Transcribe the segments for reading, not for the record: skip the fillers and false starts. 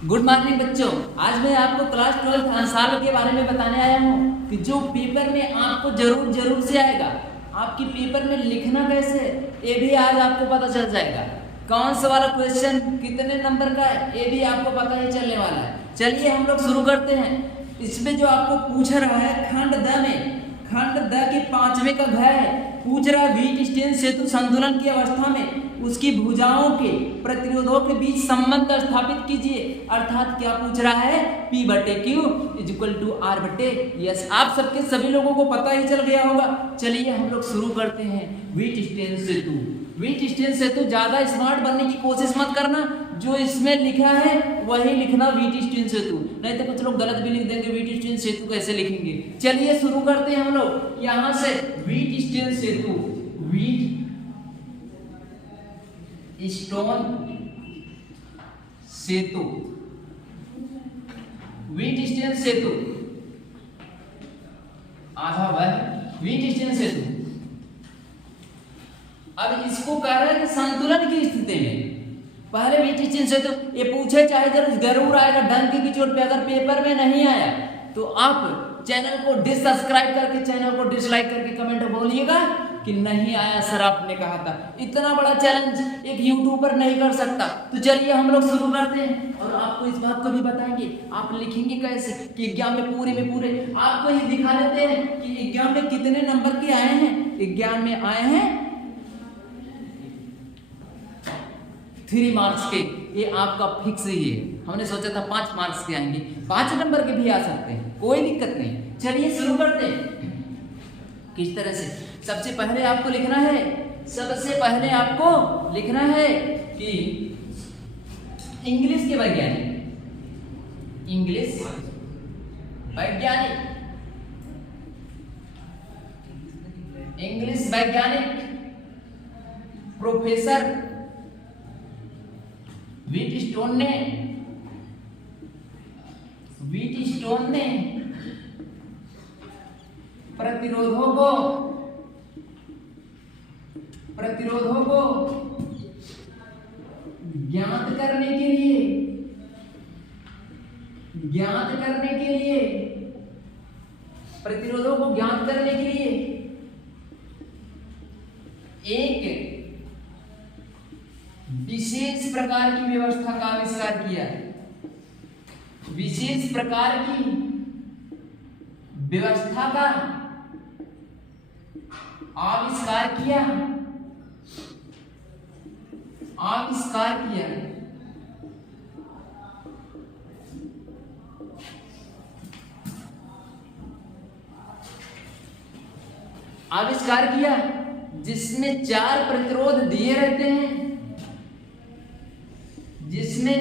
Good morning बच्चों। आज मैं आपको क्लास 12 अंसाल के बारे में बताने आया हूँ कि जो पेपर में आपको जरूर से आएगा। आपकी पेपर में लिखना कैसे ये भी आज आपको पता चल जाएगा। कौन सा वाला क्वेश्चन कितने नंबर का है ये भी आपको पता ही चलने वाला है। चलिए हम लोग शुरू करते हैं। इसमें जो आपको पूछ रहा है खंड द के 5वें का घ है। पूछ रहा है व्हीट स्टीन सेतु संतुलन की अवस्था में उसकी भुजाओं के प्रतिरोधों के बीच संबंध स्थापित कीजिए। अर्थात क्या पूछ रहा है, P बटे Q is equal to R बटे यस। आप सबके सभी लोगों को पता ही चल गया होगा। चलिए हम लोग शुरू करते हैं। व्हीट स्टीन सेतु ज्यादा स्मार्ट बनने की कोशिश मत करना, जो इसमें लिखा है वही लिखना व्हीट स्टीन सेतु, नहीं तो कुछ लोग गलत भी लिख देंगे। व्हीट स्टीन सेतु कैसे लिखेंगे, चलिए शुरू करते हैं हम लोग यहाँ से। व्हीट स्टीन सेतु, व्हीट स्टोन सेतु, व्हीट स्टीन सेतु आधा वह व्हीट स्टीन सेतु। अब इसको कह रहा है कि संतुलन की स्थिति में पहले व्हीट स्टीन सेतु ये पूछे चाहे जरूर आएगा डंके की चोट पे। अगर पेपर में नहीं आया तो आप चैनल को डिससब्सक्राइब करके चैनल को डिसलाइक करके कमेंट में बोलिएगा कि नहीं आया सर आपने कहा था। इतना बड़ा चैलेंज एक यूट्यूबर नहीं कर सकता। तो चलिए हम लोग शुरू करते हैं और आपको इस बात को भी बताएंगे आप लिखेंगे कैसे कि एग्जाम में पूरे आपको ये दिखा देते हैं कि एग्जाम में कितने नंबर के आए हैं। एग्जाम में आए हैं 3 मार्क्स के, ये आपका फिक्स ही है। हमने सोचा था 5 मार्क्स के आएंगे, 5 नंबर के भी आ सकते हैं, कोई दिक्कत नहीं। चलिए शुरू करते हैं। किस तरह से, सबसे पहले आपको लिखना है कि इंग्लिश वैज्ञानिक प्रोफेसर व्हीट स्टोन ने प्रतिरोधों को ज्ञात करने के लिए प्रतिरोधों को ज्ञात करने के लिए एक विशेष प्रकार की व्यवस्था का आविष्कार किया। विशेष प्रकार की व्यवस्था का आविष्कार किया। जिसमें 4 प्रतिरोध दिए रहते हैं, जिसमें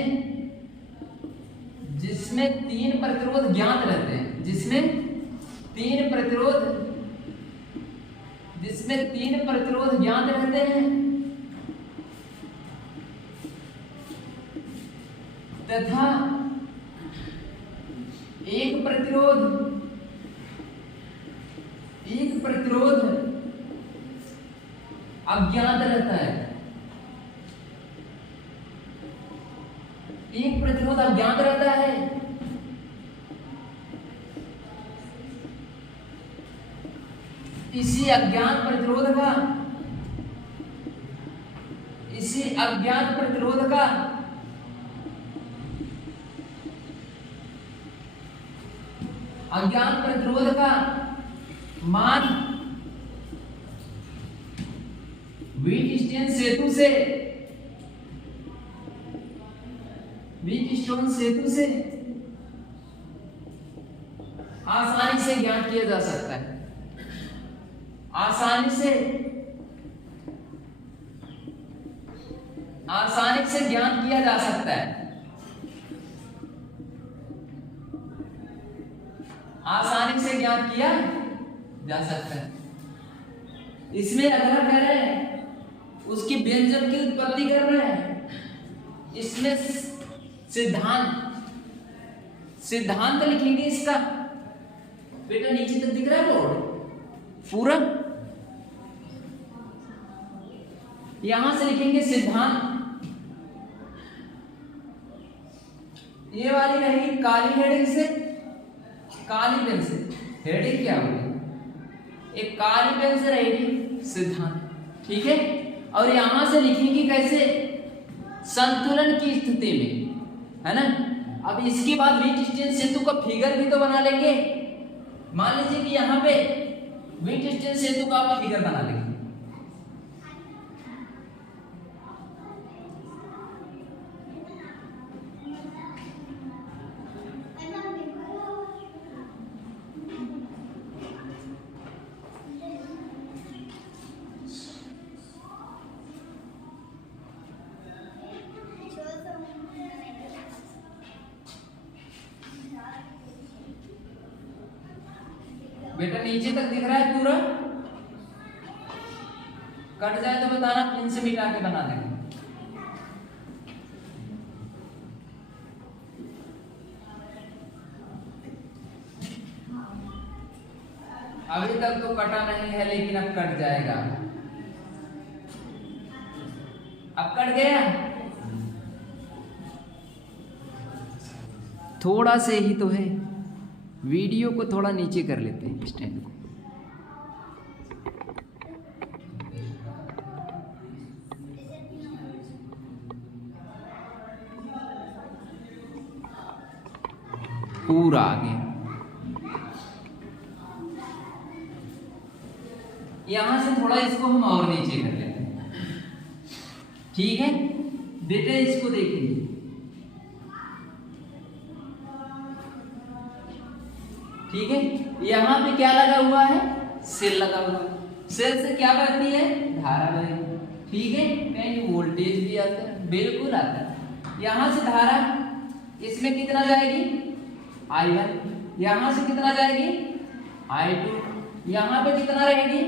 3 प्रतिरोध ज्ञात रहते हैं, जिसमें 3 प्रतिरोध ज्ञात रहते हैं तथा एक प्रतिरोध अज्ञात रहता है। एक प्रतिरोध अज्ञात रहता है। इसी अज्ञात प्रतिरोध का मान व्हीट स्टीन सेतु से आसानी से ज्ञात किया जा सकता है। आसानी से ज्ञात किया जा सकता है। इसमें अगला कह रहे हैं उसकी व्यंजन की उत्पत्ति कर रहे हैं। इसमें सिद्धांत लिखेंगे इसका। बेटा नीचे तक दिख रहा है बोर्ड पूरा, यहां से लिखेंगे सिद्धांत। ये वाली रहेगी काली हेडिंग से, काली पेन से। हेडिंग क्या होगी? एक काली पेन से रहेगी सिद्धांत, ठीक है। और यहां से लिखेंगे कैसे? संतुलन की स्थिति में, है ना। अब इसके बाद व्हीटस्टीन सेतु का फिगर भी तो बना लेंगे। मान लीजिए कि यहाँ पे व्हीटस्टीन सेतु का आप फिगर बना लेंगे। बेटा नीचे तक दिख रहा है पूरा? कट जाए तो बताना, पिन से मिटा के बना देंगे। अभी तक तो कटा नहीं है, लेकिन अब कट जाएगा। अब कट गया, थोड़ा से ही तो है। वीडियो को थोड़ा नीचे कर लेते हैं, स्टैंड को। पूरा आगे यहां से थोड़ा इसको हम और नीचे कर लेते हैं, ठीक है बेटा। इसको देखेंगे, ठीक है। यहां पे क्या लगा हुआ है? सेल लगा हुआ है। सेल से क्या बहती है? धारा बहेगी, ठीक है। कहीं वोल्टेज भी आता है, बिल्कुल आता है। यहां से धारा इसमें कितना जाएगी? I1। यहां से कितना जाएगी? I2। यहां पे कितना रहेगी?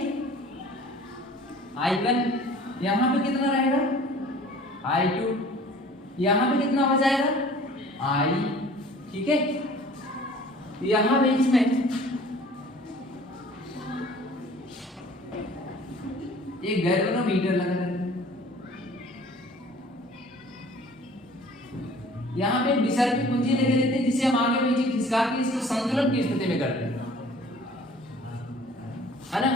I1। यहां पे कितना रहेगा? I2। यहां पे कितना हो जाएगा? I, ठीक है। यहां बीच में एक गैल्वेनोमीटर लगा है। यहां पे विसर्ग की कुंजी लेके देते हैं, जिसे हम आगे पीछे खिसका के इसको संतुलन की स्थिति में करते हैं, है ना।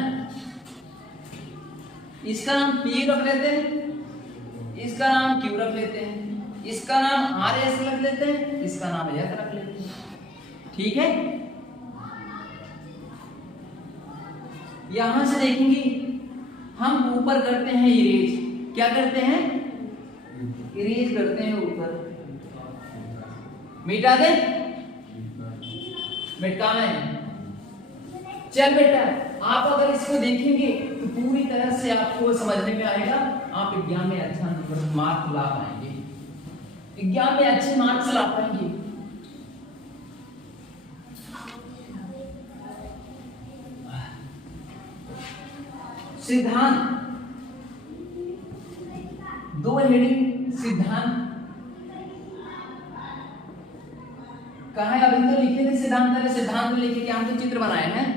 इसका नाम P रख लेते हैं, इसका नाम Q रख लेते हैं, इसका नाम RS रख लेते हैं, इसका नाम S रख लेते हैं, ठीक है। यहां से देखेंगे हम ऊपर करते हैं इरेज। क्या करते हैं? इरेज करते हैं ऊपर। मिटा दे, मिटाना है। चल बेटा, आप अगर इसको देखेंगे तो पूरी तरह से आपको समझने में आएगा। आप विज्ञान में अच्छा मार्क्स ला पाएंगे, विज्ञान में अच्छे मार्क्स ला पाएंगे। सिद्धांत, दो हेडिंग सिद्धांत कहा है? अभी तो लिखे थे सिद्धांत, सिद्धांत लिखे के हम तो चित्र बनाए हैं,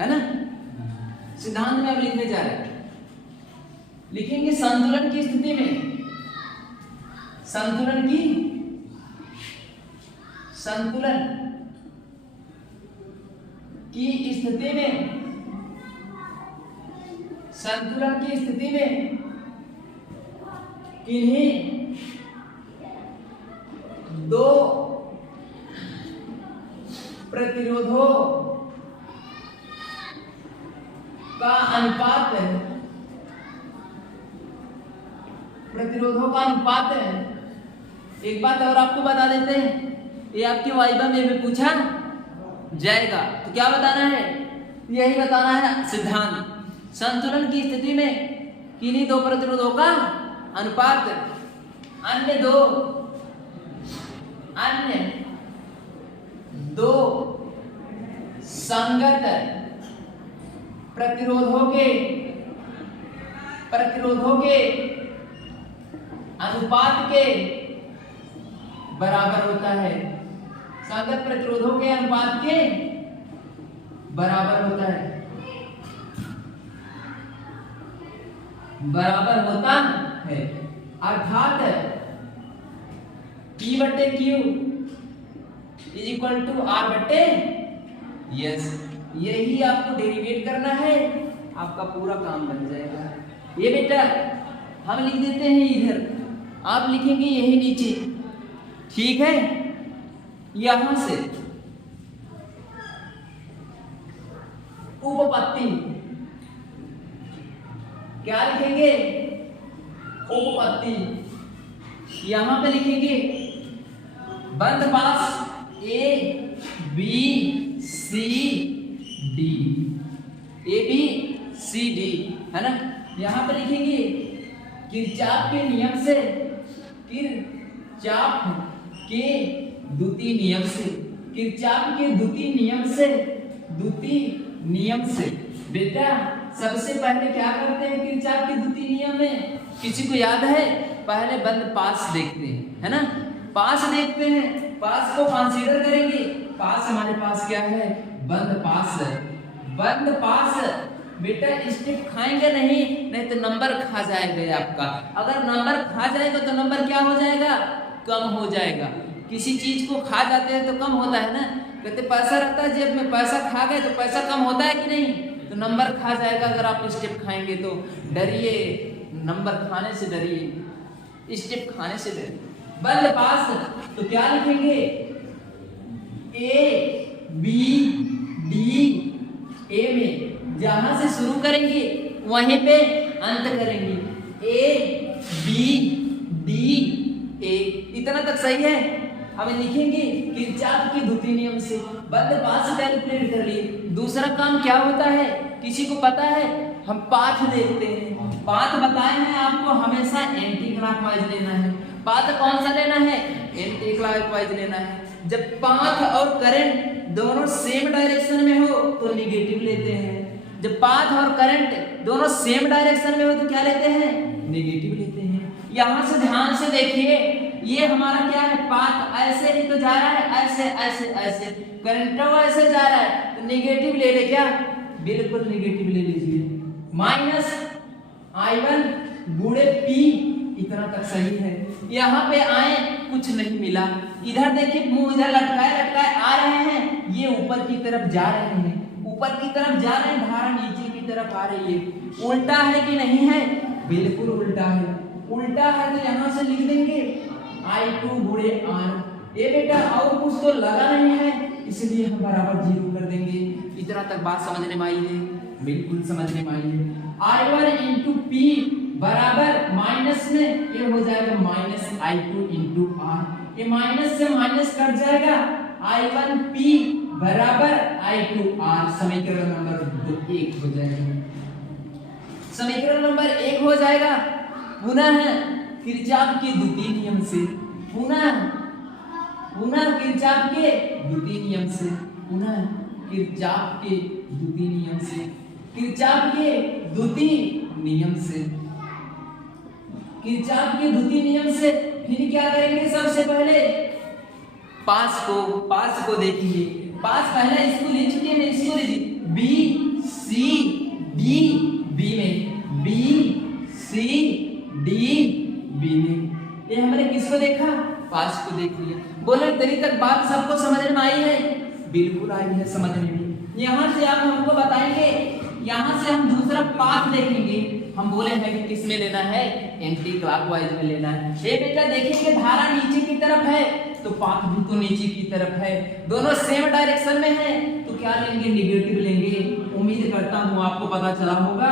है ना। सिद्धांत में अब लिखने जा रहे हैं, लिखेंगे संतुलन की स्थिति में, संतुलन की स्थिति में, संतुलन की स्थिति में किन्हीं दो प्रतिरोधों का अनुपात है, प्रतिरोधों का अनुपात है। एक बात और आपको बता देते हैं, ये आपके वाइवा में भी पूछा जाएगा, तो क्या बताना है? यही बताना है सिद्धांत। संतुलन की स्थिति में किन्हीं दो प्रतिरोधों का अनुपात अन्य दो संगत प्रतिरोधों के अनुपात के बराबर होता है। संगत प्रतिरोधों के अनुपात के बराबर होता है, बराबर होता है। अर्थात P/Q is equal to R बटे यस। यही आपको डेरिवेट करना है, आपका पूरा काम बन जाएगा। ये बेटा हम लिख देते हैं इधर, आप लिखेंगे यही नीचे, ठीक है। यहां से उपपत्ति क्या लिखेंगे, उपपत्ति। यहां पे लिखेंगे बंद पास A B C D, A B C D है ना। यहां पे लिखेंगे किरचॉफ के नियम से, किरचॉफ के द्वितीय नियम से, किरचॉफ के द्वितीय नियम से, द्वितीय नियम से। बेटा सबसे पहले क्या करते हैं किरचॉफ के द्वितीय नियम में, किसी को याद है? पहले बंद पास देखते हैं, है ना। पास देखते हैं, पास को कंसीडर करेंगे। पास हमारे पास क्या है, बंद पास है। बंद पास बेटा स्टेप खाएंगे नहीं तो नंबर खा जाएगा आपका। अगर नंबर खा जाएगा तो नंबर क्या हो जाएगा, कम हो जाएगा। किसी चीज को खा जाते हैं तो कम होता है ना, कहते पैसा रहता है जेब में, पैसा खा गए तो पैसा कम होता है कि नहीं, तो नंबर खा जाएगा अगर आप स्टेप खाएंगे तो। डरिए, नंबर खाने से डरिए, स्टेप खाने से डरिए। बंद पास तो क्या लिखेंगे, ए बी डी, ए में जहां से शुरू करेंगे वहीं पे अंत करेंगे, ए बी डी ए, इतना तक सही है। अब लिखेंगे किरचॉफ के द्वितीय नियम से, बंद पास कैलकुलेट कर लिए। दूसरा काम क्या होता है, किसी को पता है, हम पाथ देखते हैं। पाथ बताए हैं आपको, हमेशा एंटी क्लॉकवाइज लेना है। पाथ कौन सा लेना है, एंटी क्लॉकवाइज लेना है। जब पाथ और करंट दोनों सेम डायरेक्शन में हो तो निगेटिव लेते हैं। जब पाथ और करंट दोनों सेम डायरेक्शन में हो तो क्या लेते हैं, निगेटिव लेते हैं। यहां से ध्यान से देखिए, ये हमारा क्या है, पाथ ऐसे ही तो जा रहा है, ऐसे ऐसे ऐसे, करंट ऐसे जा रहा है तो निगेटिव ले ले, क्या बिल्कुल निगेटिव ले लीजिए। माइनस I1 गुणे P, इतना तक सही है। यहाँ पे आए कुछ नहीं मिला, इधर देखिए मुंह इधर लटकाए लटकाए आ रहे हैं, ये ऊपर की तरफ जा रहे हैं, ऊपर की तरफ जा रहे हैं, धारा नीचे की तरफ आ रही है। उल्टा है कि नहीं है, बिल्कुल उल्टा है। उल्टा है तो यहाँ से लिख देंगे I2 गुणे R। ये बेटा और कुछ तो लगा नहीं है, इसलिए हम बराबर 0 कर देंगे। इतना तक बात समझने में आई है, बिल्कुल समझने में आई है। I1 इंटू P बराबर माइनस में ये हो जाएगा माइनस I2 इंटू R। ये माइनस से माइनस कट जाएगा, I1P बराबर I2 R। समीकरण नंबर 1 हो जाएगा, समीकरण नंबर 1 हो जाएगा। पुनः किरचॉफ के द्वितीय नियम से, पुनः किरचॉफ के द्वितीय नियम से, पुनः किरचॉफ के द्वितीय नियम से, किरचॉफ के द्वितीय नियम से, किरचॉफ के द्वितीय नियम से फिर क्या करेंगे, सबसे पहले पास को देखेंगे। पास पहले इसको ले चुके हैं, इसको लीजिए, बी सी डी, बी में बी सी डी, बी में। ये हमने किसको देखा, पास को देख लिया। बोले तेरी तक बात सबको समझ में आई है, बिल्कुल आई है समझ में। यहाँ से आप हमको बताएंगे, यहाँ से हम दूसरा पाथ देखेंगे। हम बोले हैं कि किस में लेना है, एंटी क्लॉकवाइज में लेना है। ये बेटा देखेंगे धारा नीचे की तरफ है तो पाथ भी तो नीचे की तरफ है, दोनों सेम डायरेक्शन में है तो क्या लेंगे, निगेटिव लेंगे। उम्मीद करता हूँ आपको पता चला होगा।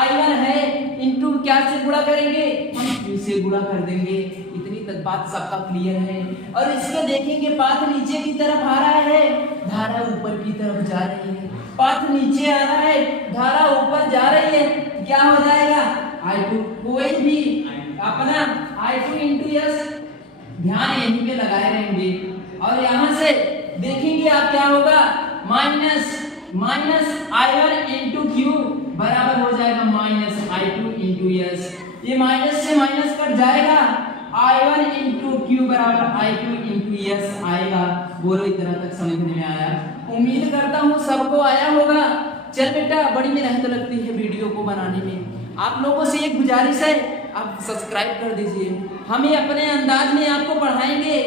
I1 है इंटू क्या से गुणा करेंगे, हम Q से गुणा कर देंगे। इतनी तक बात सबका क्लियर है। और इसको देखेंगे पाथ नीचे की तरफ आ रहा है, धारा ऊपर की तरफ जा रही है। पाथ नीचे आ रहा है, धारा ऊपर जा रही है, क्या हो जाएगा, I2। कोई भी अपना I2 इंटू S ध्यान यहीं पे लगाए रहेंगे। और यहाँ से देखेंगे आप क्या होगा, माइनस I1 इंटू Q बराबर हो जाएगा माइनस I2 इंटू S। ये माइनस से माइनस कट जाएगा, I1 इंटू Q बराबर I2 इंटू S आएगा। बोलो इतना तक समझने में आया, उम्मीद करता हूँ सबको आया होगा। चल बेटा, बड़ी मेहनत लगती है वीडियो को बनाने में। आप लोगों से एक गुजारिश है, आप सब्सक्राइब कर दीजिए। हम ये अपने अंदाज में आपको पढ़ाएंगे,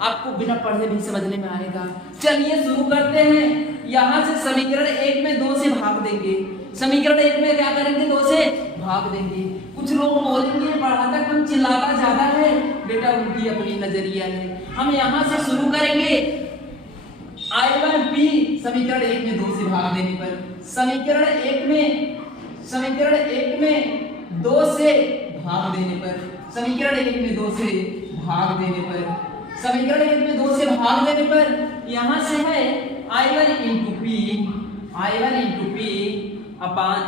आपको बिना पढ़े भी समझने में आएगा। चलिए शुरू करते हैं। यहाँ से समीकरण 1 में 2 से भाग देंगे। समीकरण 1 में क्या करेंगे? 2 से भाग देंगे। कुछ लोग बोलेंगे पढ़ाता कम चिल्लाता ज्यादा है। बेटा उनकी अपनी नजरिया है। हम यहाँ से शुरू करेंगे। I1P समीकरण 1 में 2 से भाग देने पर, समीकरण 1 में 2 से भाग देने पर, समीकरण 1 में 2 से भाग देने पर, समीकरण 1 में 2 से भाग देने पर यहाँ से है I1 into P अपान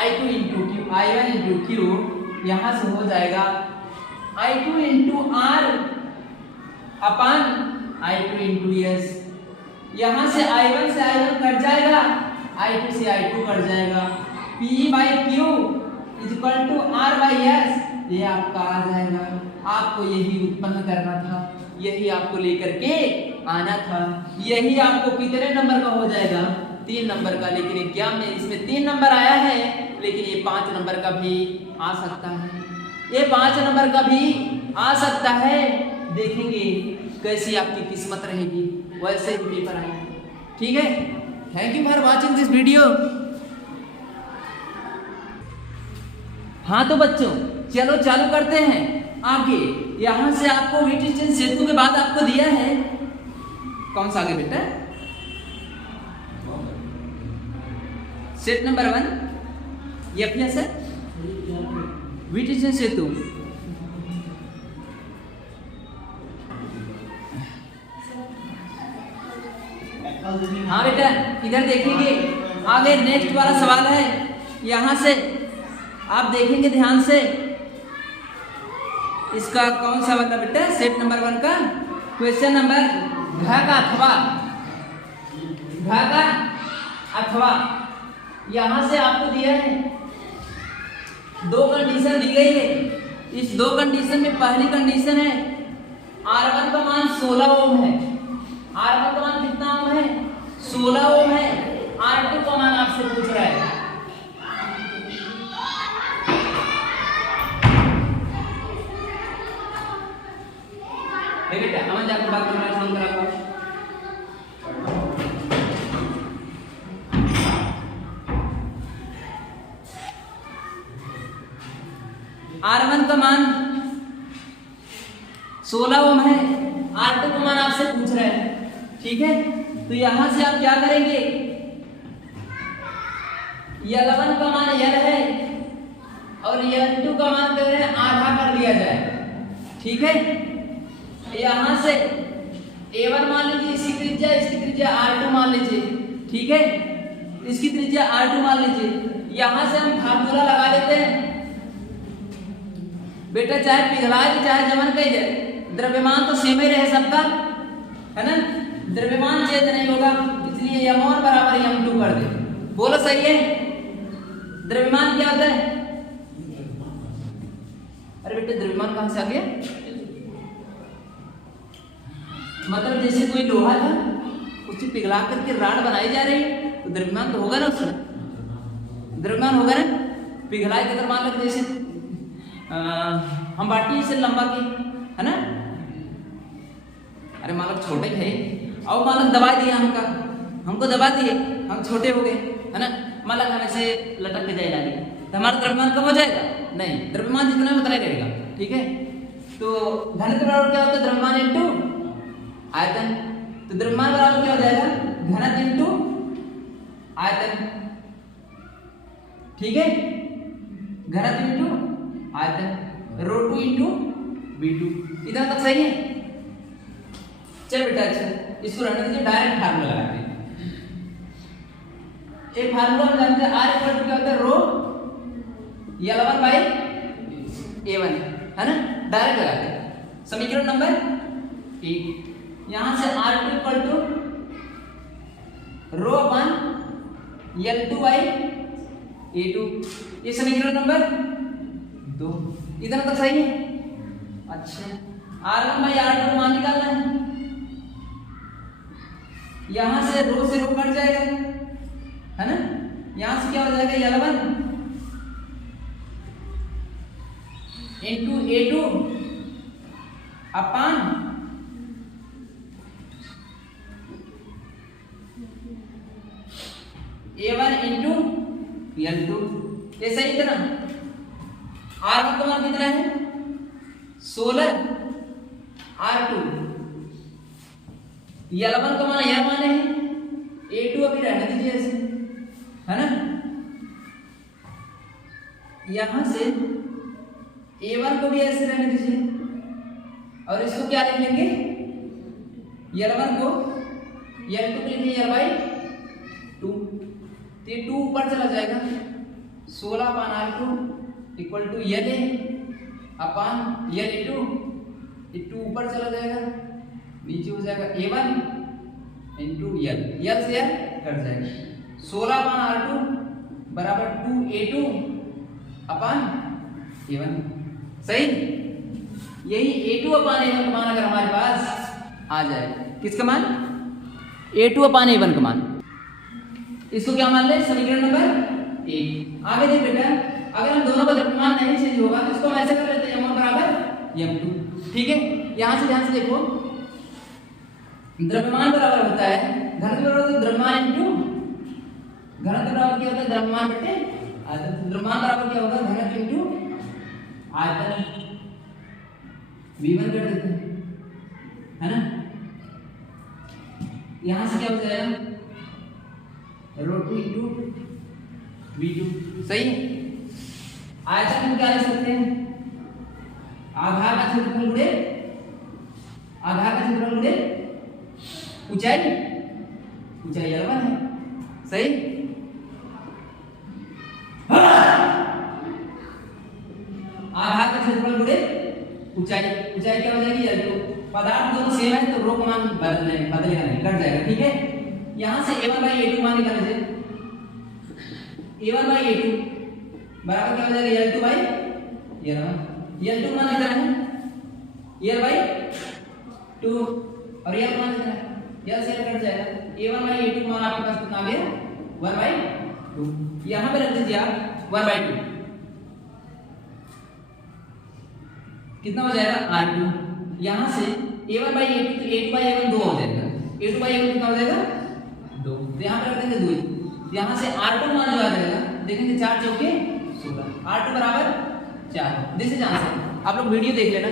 I2 into Q, I1 into Q, यहाँ से हो जाएगा I2 into R अपान I2 into S। यहाँ से I1 से I1 कट जाएगा, I2 से I2 कट जाएगा। P by Q is equal to R by S, ये आपका आ जाएगा। आपको यही उत्पन्न करना था, यही आपको लेकर के आना था। यही आपको कितने नंबर का हो जाएगा? 3 नंबर का। लेकिन एग्जाम में इसमें 3 नंबर आया है, लेकिन ये 5 नंबर का भी आ सकता है, ये 5 नंबर का भी आ सकता है। देखेंगे कैसी आपकी किस्मत रहेगी, वैसे ही पेपर आएगा। ठीक है, thank you for watching this video. हाँ तो बच्चों चलो चालू करते हैं आगे। यहाँ से आपको व्हीटस्टोन सेतु के बाद आपको दिया है कौन सा आगे बेटा? सेट नंबर 1 एफएस है, व्हीटस्टोन सेतु। हाँ बेटा इधर देखेंगे, आगे नेक्स्ट वाला सवाल है। यहाँ से आप देखेंगे ध्यान से, इसका कौन सा वाला बेटा? सेट नंबर 1 का क्वेश्चन नंबर घ का अथवा यहाँ से आपको दिया है 2 कंडीशन दी गई है। इस 2 कंडीशन में पहली कंडीशन है R1 का मान 16 ओम है। R1 का मान कितना ओम है? 16 ओम है। R2 का मान आपसे पूछ रहा है। बेटा हम जाकर बात करना शाम करा। R1 का मान 16 ओम है, R2 का मान आपसे पूछ रहा है। ठीक है, तो यहां से आप क्या करेंगे? L1 का मान L है और L2 का मान कर रहे हैं आधा कर दिया जाए। ठीक है, यहां से A1 मान लीजिए, इसकी त्रिज्या R2 मान लीजिए। ठीक है, इसकी त्रिज्या R2 मान लीजिए। यहां से हम फार्मूला लगा लेते हैं बेटा, चाहे पिघलाए चाहे जमन कही जाए, द्रव्यमान तो सेम ही रहे सबका, है ना? द्रव्यमान चेंज नहीं होगा, इसलिए m1 बराबर m2 कर दे। बोलो सही है? द्रव्यमान क्या होता है? अरे बेटे द्रव्यमान कहां से आ गया? मतलब जैसे कोई लोहा था, उसे पिघला करके राड बनाई जा रही है, तो द्रव्यमान तो होगा ना उसमें, द्रव्यमान होगा ना। पिघलाए के अगर मान लो जैसे हम बाटी से लंबा की, है ना? अरे मान लो छोटे है और मान लो दबा दिया हमको दबा दिए, हम छोटे हो गए, है ना? मान लो हमें से लटक के जाए लगे, तो हमारा द्रव्यमान कम हो जाएगा? नहीं, द्रव्यमान जितना उतना ही रहेगा। ठीक है, तो घनत्व बराबर क्या होता है? द्रव्यमान इनटू आयतन। तो द्रव्यमान बराबर क्या हो जाएगा? घनत्व इनटू आयतन। ठीक है, घनत्व इनटू आयतन, ρ2 इनटू v2। इतना तक सही है? चल बेटा अच्छा इसको रहने दीजिए, डायरेक्ट फार्मूला लगाते हैं। एक फार्मूला हम जानते हैं, R इक्वल टू क्या होता है? रो L1 बाई A1, है ना? डायरेक्ट लगाते हैं। समीकरण नंबर 1, यहां से R2 equal to rho upon L2 by A2, ये समीकरण नंबर 2। इतना तो सही है? अच्छा, R1 बाई R2 मान निकालना है। यहां से रो कट जाएगा, है ना? यहां से क्या हो जाएगा? L1 इंटू A2 अपान A1 इंटू L2। ये सही था ना। R1 का मान कितना है 16, R2 L1 का मान यह मान है A2 अभी रहने दीजिए ऐसे, है ना। यहां से A1 को भी ऐसे रहने दीजिए और इसको क्या लिख लेंगे L1 को L2 को लिखेंगे L/2। तो ये 2 ऊपर चला जाएगा 16/R2 equal to LA upon LA2। ये 2 ऊपर चला जाएगा नीचे हो जाएगा A1 इंटू L से L कट जाएगा 16/R2 बराबर 2A2 अपान A1। सही। यही A2 अपान A1 का मान अगर हमारे पास आ जाए, किसका मान A2 अपान A1 का मान, इसको क्या मान ले समीकरण नंबर 1। आगे देख बेटा, अगर हम दोनों का द्रव्यमान नहीं चेंज होगा तो इसको हम ऐसे कर लेते हैं m1 बराबर m2। ठीक है, यहां से ध्यान से देखो, द्रव्यमान बराबर होता है घनत्व बराबर द्रव्यमान इंटू घनत्व बराबर क्या होता है द्रव्यमान बटे आयतन। द्रव्यमान बराबर क्या होगा घनत्व इंटू आयतन। V1 कर देते हैं, है ना। यहां से क्या हो जाएगा √2 इंटू V2। सही है। आयतन हम क्या लिख सकते हैं आधार का क्षेत्रफल गुणे ऊंचाई L1 है। सही। आधार का क्षेत्रफल गुणे ऊंचाई क्या हो जाएगी L2। पदार्थ दोनों सेम है तो रो का मान बदलेगा नहीं, कट जाएगा। ठीक है, यहां से A1/A2 मान निकाल लीजिए। A1/A2 बराबर क्या हो जाएगा L2/L1। L2 मान कितना है L/2 और L मान कितना है L से L कट जाएगा। A1/A2 मान आपके पास कितना आ गया 1/2। यहां पे रख दीजिए आप 1/2 कितना हो जाएगा R2। यहां से A1/A2 तो A2/A1 2 हो जाएगा। A2/A1 कितना हो जाएगा 2। तो यहां पे रख देंगे 2। यहां से R2 मान जो आ जाएगा देखेंगे 4 चौके 16, R2 बराबर 4। This is answer. आप लोग वीडियो देख लेना।